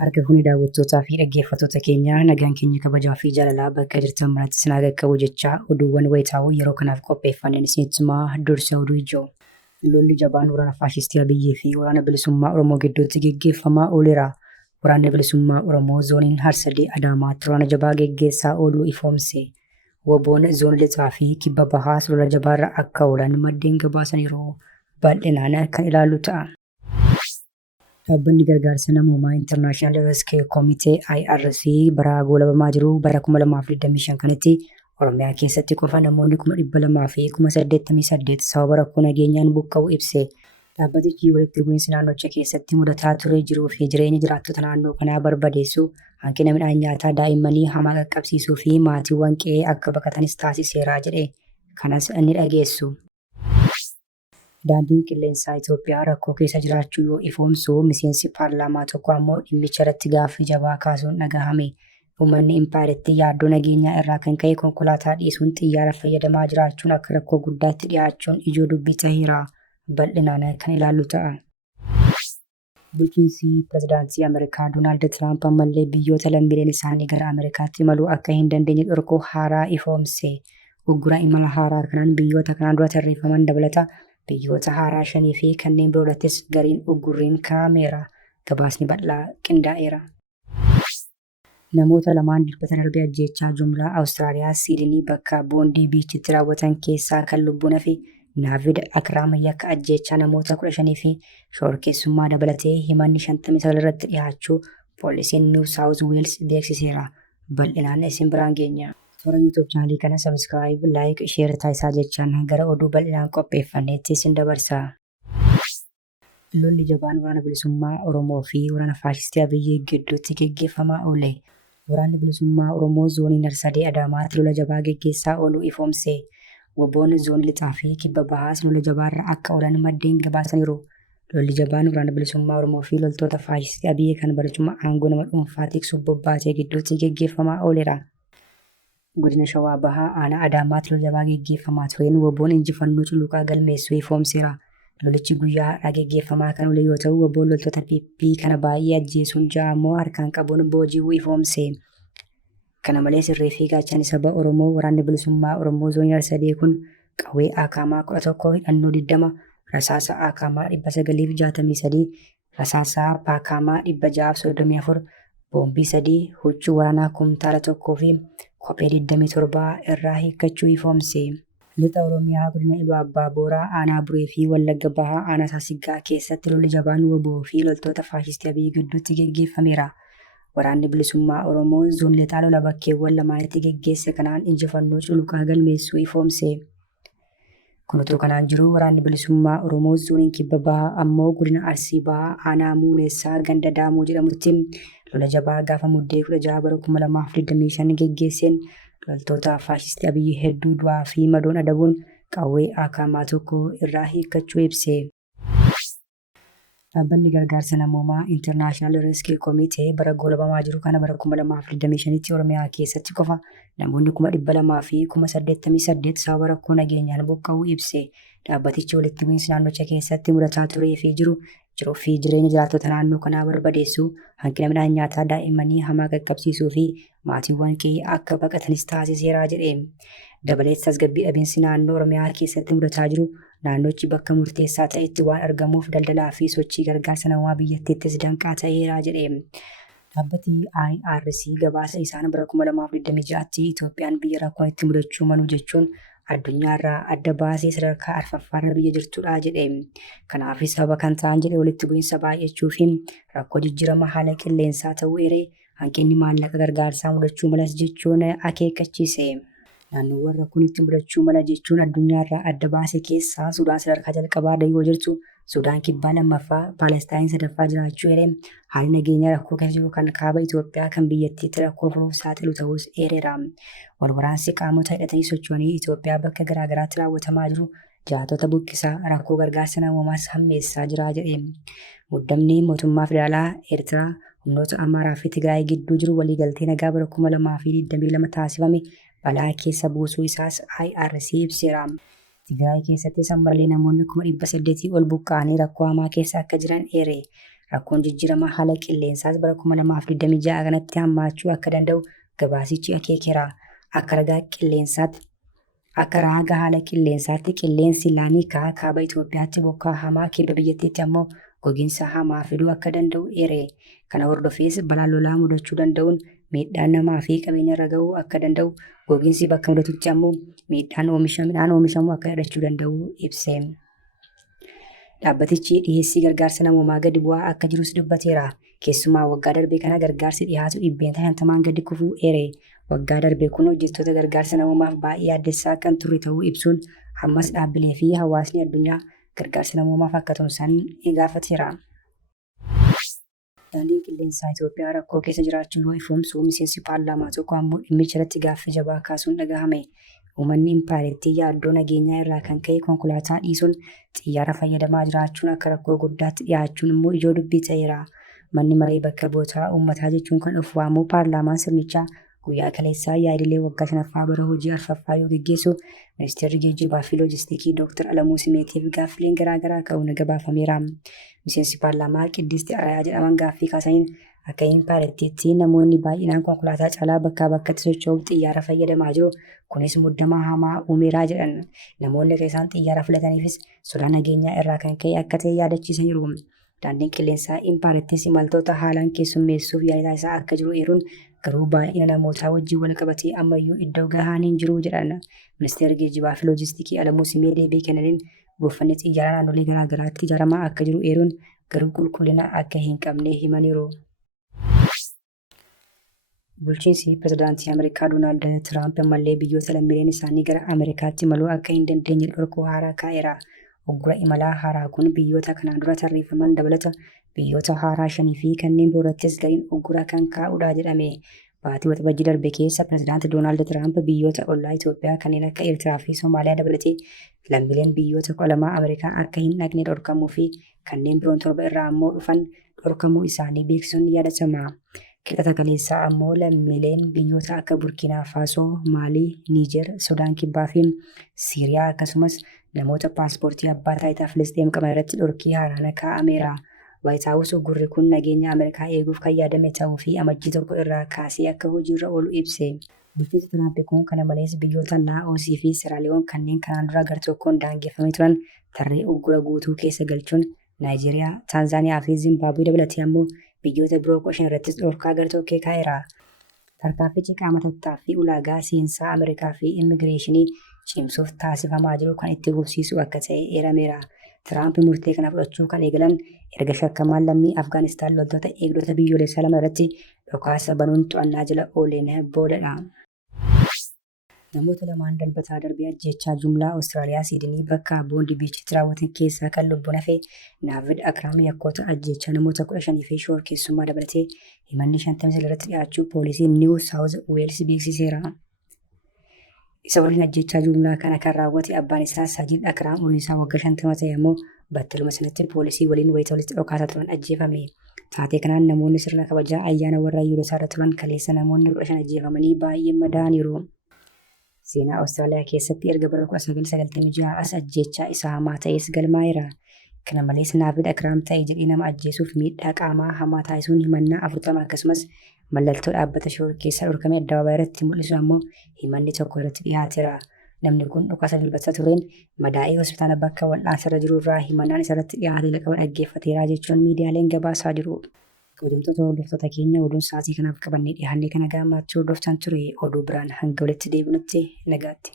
Harka fuunee daawwattootaa fi dhaggeeffattoota keenyaa nagaan keenya kabajaa fi jaalalaa bakka jirtan maratti isin haa qaqqabu jechaa oduuwwan wayitaawoo yeroo kanaaf qopheeffanneen isinitti himaa dursa oduu ijoo. Lolli jabaan waraana faashistii Abiyyii fi waraana bilisummaa Oromoo gidduutti geggeeffamaa ooleera. Waraanni bilisummaa Oromoo zooniin Harsadee Adaamaatti waraana jabaa geggeessaa ooluu ifoomse. Woboon zoonii lixaa fi kibba bahaas lola jabaarra akka oolan maddeen gabaasaniiru. Bal'inaan kan ilaallu ta'a. Dhaabbanni gargaarsa namoomaa International Rescue Committee IRC bara goolabamaa jiru bara 2025 kanatti Oromiyaa keessatti qofa namoonni 200,000 fi 88,000 sababa rakkoo nageenyaan buqqa'uu ibse. Dhaabbatichi walitti bu'iinsi naannocha keessatti mudataa ture jiruu fi jireenya jiraattota naannoo kanaa barbadeessuu, hanqina midhaan nyaataa daa'immanii hamaa qaqqabsiisuu fi maatiiwwan qe'ee akka baqatanis taasiseera jedhe. Kanas ni dhageessu. Daandiin qilleensaa Itoophiyaa rakkoo keessa jiraachuu yoo ifoomsu miseensi paarlaamaa tokko ammoo dhimmicha irratti gaaffii jabaa kaasuun dhagahame. Uummanni impaayiritti yaaddoo nageenyaa irraa kan ka'e konkolaataa dhiisuun xiyyaara fayyadamaa jiraachuun akka rakkoo guddaatti dhiyaachuun ijoo dubbii ta'eera. Bal'inaan kan ilaallu ta'a. Bulchiinsi pirezidaantii Ameerikaa Doonaald Tiraamp ammallee biyyoota lammiileen isaanii gara Ameerikaatti imaluu akka hin dandeenye dhorkuu haaraa ifoomse. Uggura imala haaraa kanaan biyyoota kanaan dura tarreeffaman dabalata. Biyyoota haaraa 5 fi kanneen biroottis gariin uggurriin kaa'ameera. Gabaasni bal'aa qindaa'eera. Namoota lamaan dilbata darbee ajjeechaa jumlaa Awustiraaliyaa Siidinii bakka Boondii Biichitti raawwatan keessaa kan lubbuun hafe Naavid Akraam yakka ajjeechaa namoota 15 fi shororkeessummaa dabalatee himanni 59 irratti dhiyaachuu poolisiin Niw Saawuz Weels beeksiseera. Bal'inaan isin biraan geenya. Toora YouTube chaanalii kana subscribe, like, share taasisaa jechaan gara oduu bal'inaan qopheeffanneetti isin dabarsa. Lolli jabaan waraana bilisummaa Oromoo fi waraana faashistii Abiyyii gidduutti geggeeffamaa oole. Waraanni bilisummaa Oromoo zoonii Harsadee Adaamaatti lola jabaa geggeessaa ooluu ifoomse. Woboon zoonii lixaa fi kibba bahaas lola jabaarra akka oolan maddeen gabaasaniiru. Lolli jabaan waraana bilisummaa Oromoo fi loltoota faashistii Abiyyii kan barcuma aangoo nama dhuunfaa tiksuuf bobbaatee gidduutti geggeeffamaa ooleera. Godina Shawaa Bahaa aanaa Adaamaatti lola jabaa geggeeffamaa tureen woboon injifannoo culuqaa galmeessuu ifoomseera. Lolichi guyyaa har'aa geggeeffamaa kan oole yoo ta'u woboon loltoota PP kana baay'ee ajjeesuun 6 ammoo harkaan qabuun booji'uu ifoomse. Kana malees irree fi gaachanni saba Oromoo waraanni bilisummaa Oromoo zoonii Harsadee kun qawwee Akaamaa 11 hidhannoo 20 rasaasa Akaamaa 963 rasaasa Paakaamaa 634 boombii 3 huccuu waraanaa kumtaala 1 fi kophee 27 irraa hiikkachuu ifoomse. Lixa Oromiyaa godina Iluu Abbaa Booraa aanaa Buree fi Wallagga Bahaa aanaa Saasiggaa keessatti lolli jabaan woboo fi loltoota faashistii Abiyyii gidduutti geggeeffameera. Waraanni bilisummaa Oromoo zoonii lixaa lola bakkeewwan lamaanitti geggeesse kanaan injifannoo culuqaa galmeessuu ifoomse. Kun utuu kanaan jiru waraanni bilisummaa Oromoo zooniin kibba bahaa ammoo godina Arsii Bahaa aanaa Muuneessaa ganda Daamoo jedhamutti lola jabaa gaafa muddee 16 bara 2025 geggeesseen loltoota faashistii Abiyyii hedduu du'aa fi madoon adabuun qawwee Akaamaa 1 irraa hiikkachuu ibse. Dhaabbanni gargaarsa namoomaa International Rescue Committee bara goolabamaa jiru kana bara 2025tti Oromiyaa keessatti qofa namoonni 200,000 fi 88,000 sababa rakkoo nageenyaan buqqa'uu ibse. Dhaabbatichi walitti bu'iinsi naannocha keessatti mudataa turee fi jiruu fi jireenya jiraattota naannoo kanaa barbadeessuu, hanqina midhaan nyaataa daa'immanii hamaa qaqqabsiisuu fi maatiiwwan qe'ee akka baqatanis taasiseera jedhe. Dabalees tasgabbii dhabiinsi naannoo Oromiyaa keessatti mudataa jiru naannochi bakka murteessaa ta'etti waan argamuuf daldalaa fi sochii gargaarsa namoomaa biyyattiittis danqaa ta'eera jedhe. Dhaabbati IRC gabaasa isaan bara 2026tti Itoophiyaan biyya rakkoon itti mudachuu malu jechuun addunyaarraa adda baasee sadarkaa arfaffaarra biyya jirtudha jedhe. Kanaafis sababa kan ta'an jedhe walitti bu'iinsa baay'achuu fi rakkoo jijjiirama haala qilleensaa ta'uu eeree hanqinni maallaqa gargaarsaa mudachuu malas jechuun akeekkachiise. Naannoowwan rakkoon itti mudachuu mala jechuun addunyaarraa adda baase keessaa Sudaan sadarkaa jalqabaarra yoo jirtu, Sudaan kibbaa lammaffaa, Paalestaayin sadaffaa jiraachuu eeree haalli nageenya rakkoo keessa jiru kan kaaba Itoophiyaa kan biyyattiitti rakkoo furuuf saaxilu ta'us eereera. Walwaraansi qaamota hidhatanii socho'anii Itoophiyaa bakka garaagaraatti raawwatamaa jiru jiraatota buqqisaa rakkoo gargaarsa namoomaas hammeessaa jira jedhe. Muddamni mootummaa federaalaa Eertiraa humnoota Amaaraa fi Tigraay gidduu jiru waliigaltee nagaa bara 2022 taasifame balaa keessa buusuu isaas IRC ibseera. Tigraay keessatti samballee namoonni 800 ol buqqa'anii rakkoo hamaa keessa akka jiran eere. Rakkoon jijjiirama haala qilleensaas bara 2026 kanatti hammaachuu akka danda'u gabaasichi akeekeera. Akka raaga haala qilleensaatti qilleensi laanikaa kaaba Itoophiyaatti bokkaa hamaa, kibba biyyattiitti ammoo gogiinsa hamaa fiduu akka danda'u eere. Kana hordofees balaan lolaa mudachuu danda'uun miidhaan namaa fi qabeenya irra gahuu akka danda'u, gogiinsi bakka mudatutti ammoo midhaan oomishamuu akka hir'achuu danda'u ibse. Dhaabbatichi dhiyeessii gargaarsa namoomaa gadi bu'aa akka jirus dubbateera. Keessumaa waggaa darbe kana gargaarsi dhiyaatu dhibbeentaa 50 gadi kufuu eere. Waggaa darbe kun hojjettoota gargaarsa namoomaaf baay'ee yaaddessaa kan ture ta'uu ibsuun ammas dhaabbilee fi hawaasni addunyaa gargaarsa namoomaaf akka tumsan gaafateera. Daandiin qilleensaa Itoophiyaa rakkoo keessa jiraachuu yoo ifoomsu miseensi paarlaamaa tokko ammoo dhimmicha irratti gaaffii jabaa kaasuun dhagahame. Uummanni impaayirtii yaaddoo nageenyaa irraa kan ka'e konkolaataa dhiisuun xiyyaara fayyadamaa jiraachuun akka rakkoo guddaatti dhiyaachuun immoo ijoo dubbii ta'eera. Manni maree bakka bu'oota uummataa jechuun kan of waamu paarlaamaan sirnichaa guyyaa kaleessaa yaadilee waggaa 5ffaa bara hojii arfaffaa yoo geggeessu, ministeerri geejjibaa fi loojistiikii Dr. Alamuu Simeetiif gaaffileen garaagaraa ka'uun gabaafameera. Miseensi paarlaamaa Qiddisti Arayaa jedhaman gaaffii kaasaniin akka impaayirtiitti namoonni baay'inaan konkolaataa caalaa bakkaa bakkatti socho'uuf xiyyaara fayyadamaa jiru. Kunis muddama hamaa uumeeraa jedhan. Namoonni akka isaan xiyyaara filataniifis sodaa nageenyaa irraa kan ka'e akka ta'e yaadachiisaniiru. Daandiin qilleensaa impaayirtiis imaltoota haalaan keessummeessuuf yaalisaa isaa akka jiru eeruun garuu baay'ina namootaa wajjin wal qabatee ammayyuu iddoo gahaan hin jiru jedhan. Ministeerri geejjibaa fi loojistiikii Alamuu Simee deebii kennaniin buufanni xiyyaaraa naannolee garaagaraatti ijaaramaa akka jiru eeruun garuu qulqullina akka hin qabne himaniiru. Bulchiinsi pirezidaantii Ameerikaa Doonaald Tiraamp ammallee biyyoota lammiileen isaanii gara Ameerikaatti imaluu akka hin dandeenye dhorkuu haaraa kaa'eera. Uggura imalaa haaraa kun biyyoota kanaan dura tarreeffaman dabalata biyyoota haaraa 5 fi kanneen biroottis galiin uggura kan kaa'udha jedhame. Baatii waxabajjii darbe keessa pirezidaantii Doonaald Tiraamp biyyoota ollaa Itoophiyaa kanneen akka Eertiraa fi Somaaliyaa dabalatee lammiileen biyyoota 12 Ameerikaa akka hin dhaqne dhorkamuu fi kanneen biroon 7 irraa ammoo dhufan dhorkamuu isaanii beeksisuun yaadatama. Qixxata kaleessaa ammoo lammiileen biyyoota akka Burkiinaa Faasoo, Maalii, Niijer, Sudaan Kibbaa fi Siiriyaa akkasumas namoota paaspoortii abbaa taayitaa Filisxeem qaban irratti dhorkii haaraan kaa'ameera. Waayit Haawus uggurri kun nageenya Ameerikaa eeguuf kan yaadame ta'uu fi amajjii 1 irraa kaasee akka hojiirra oolu ibse. Bulchiinsi Tiraamp kun kana malees biyyoota Laa'oosii fi Siraaliyoon kanneen kanaan dura gar-tokkoon daangeffamee turan tarree uggura guutuu keessa galchuun Naayijeeriyaa, Taanzaaniyaa fi Zimbaabuwee dabalatee ammoo biyyoota biroo 5 irrattis dhorkaa gar-tokkee kaa'eera. Tarkaanfichi qaama tattaaffii ulaagaa seensaa Ameerikaa fi immigireeshinii cimsuuf taasifamaa jiru kan itti fufsiisu akka ta'e eerameera. Tiraamp murtee kana fudhachuu kan eegalan erga shakkamaan lammii Afgaanistaan loltoota eegdota biyyoolessaa 2 irratti dhukaasa banuun to'annaa jala ooleen boodadha. Namoota lamaan dalbataa darbee ajjeechaa jumlaa Awustiraaliyaa Siidinii bakka Boondi Biichitti raawwatan keessaa kan lubbuun hafe Naavid Akraam yakkoota ajjeechaa namoota 15 fi shororkeessummaa dabalatee himanni 59 irratti dhiyaachuu poolisiin Niiw Saawuz Weels beeksiseera. Isa waliin ajjeechaa jumlaa kana kan raawwate abbaan isaa Saajid Akraam umriin isaa waggaa 50 ta'e ammoo battaluma sanatti poolisii waliin wayita walitti dhokaasaa turan ajjeefame. Taatee kanaan namoonni sirna kabajaa ayyaana warra Yuulesaa irra turan kaleessa namoonni 15 ajjeefamanii baay'ee madaaniiru. Seenaa Awustiraaliyaa keessatti erga bara 1996 as ajjeechaa isaa hamaa ta'es galmaa'eera. Kana malees Naavid Akraam ta'e jedhee nama ajjeesuuf miidhaa qaamaa hamaa taasisuun himannaa 40 akkasumas mallattoo dhaabbata shororkeessaa dhorkamee addabaabaa irratti mul'isu ammoo himanni 1 irratti dhiyaateera. Namni kun dhukaasa dalbata tureen madaa'ee hospitaala bakka wal'aansa irra jiru irraa himannaan isarratti dhiyaate jalqaba dhaggeeffateera jechuun miidiyaaleen gabaasaa jiru. Kabajamtoota hordoftoota keenya oduun sa'aatii kanaaf qabannee dhiyaannee kana gaamaatti hordoftan ture oduu biraan hanga walitti deebinutti nagaatti.